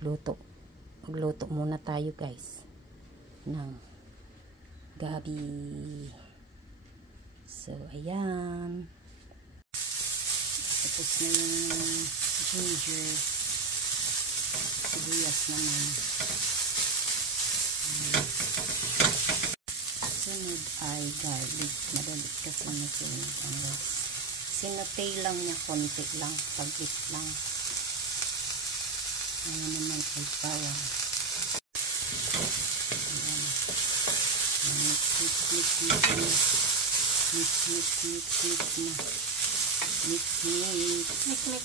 magluto muna tayo guys ng gabi. So ayan, tapos na yung ginger, sibuyas naman. Sunod ay garlic. Madali kasi masunog ang rice. Sinatay lang niya, konti lang, saglit lang. Ayan naman ay bawang. Ayan.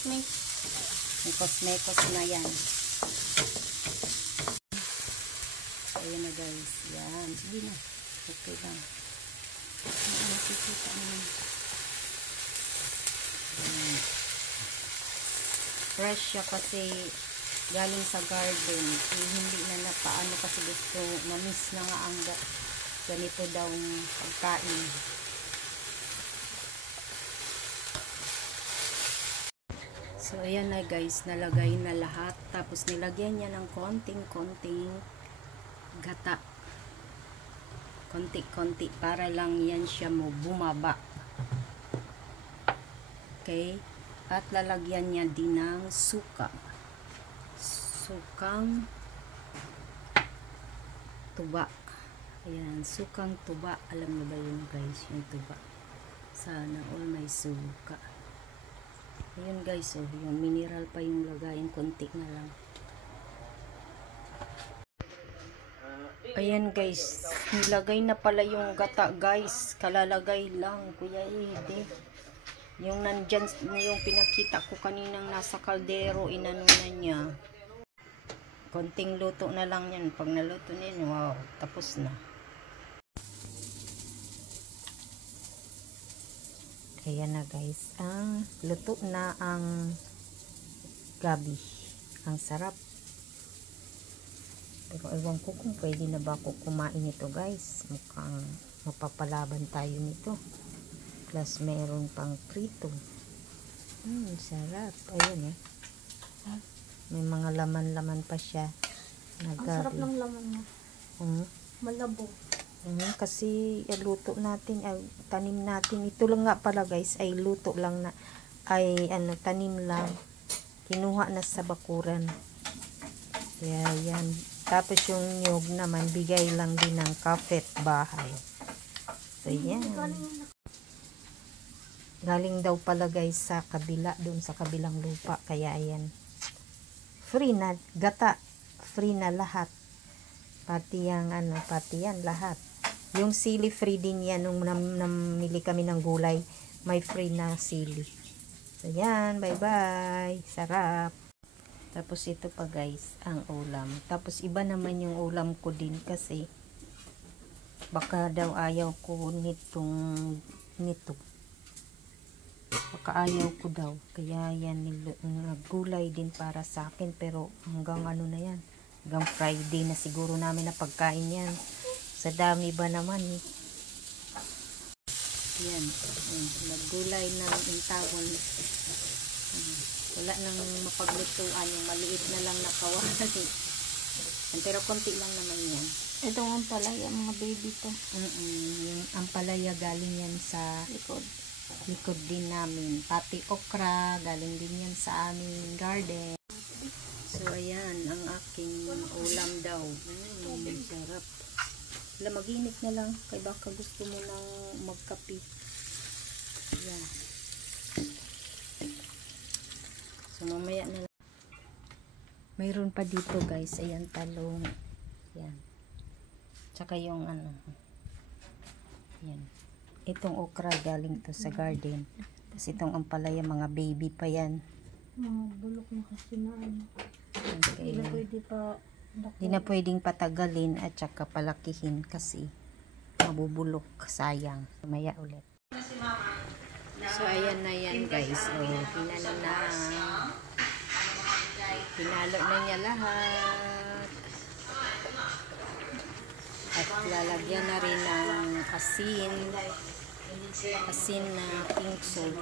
Mix. Mekos na yan. Ayan na guys. Yan. Sige na. Okay lang. Nakikita naman. Fresh siya kasi galing sa garden. Hindi na napaano kasi gusto. Na-miss na nga ang ganito daw pagkain. So ayan na guys. Nalagay na lahat. Tapos nilagyan niya ng konting gata. Konti para lang yan siya mo bumaba. Okay? At lalagyan niya din ng suka. Sukang tuba. Ayan, sukang tuba. Alam mo ba yun guys, yung tuba? Sana all may suka. Ayan guys, oh, yung mineral pa yung lagayin, konti na lang. Ayan guys, nilagay na pala yung gata guys. Kalalagay lang, Kuya Ede. Yung nandyan, yung pinakita ko kaninang nasa kaldero, inano na niya. Konting luto na lang yan. Pag naluto na yan, wow, tapos na. Ayan na guys, luto na ang gabi. Ang sarap. Pero ewan ko kung pwede na ba ako kumain ito guys. Mukhang mapapalaban tayo nito. Plus meron pang prito. Sarap. Ayan eh. May mga laman-laman pa siya. Ang sarap ng laman niya. Malabo. Kasi luto natin, tanim natin. Ito lang nga pala guys, ay luto lang na, ay tanim lang. Kinuha na sa bakuran. Kaya yan. Tapos yung nyug naman, bigay lang din ng kapit bahay. So, yan. Galing daw pala guys sa kabila, dun sa kabilang lupa. Kaya ayan. Free na, gata. Free na lahat. Pati yan, lahat. Yung sili free din yan. Nung namili kami ng gulay, may free na sili. So, yan. Bye-bye. Sarap. Tapos ito pa guys, ang ulam. Tapos iba naman yung ulam ko din kasi baka daw ayaw ko nito. Baka ayaw ko daw. Kaya yan, naggulay din para sa akin. Pero hanggang ano na yan. Hanggang Friday na siguro namin na pagkain yan. Sa dami ba naman eh. Yan. Naggulay ng intawan. Wala nang mapaglutuan, yung maliit na lang nakawali. Pero konti lang naman yan. Ito ang ampalaya, mga baby to. Yung ampalaya galing yan sa likod din namin. Pati okra, galing din yan sa aming garden. So ayan, ang aking ulam daw. Sarap. Wala, mag-init na lang. Kaya baka gusto mo nang magkape. Ayan. So, mamaya na lang. Mayroon pa dito guys. Ayan, talong. Ayan. Tsaka yung ayan. Itong okra galing to sa garden. Tapos itong ampalaya, mga baby pa yan. Mga bulok na kasi na Okay. Hindi na pwedeng patagalin at tsaka palakihin kasi mabubulok. Sayang. Mamaya ulit. So, ayan na yan guys. Pinalo na niya lahat. At lalagyan na rin ng asin na pink salt.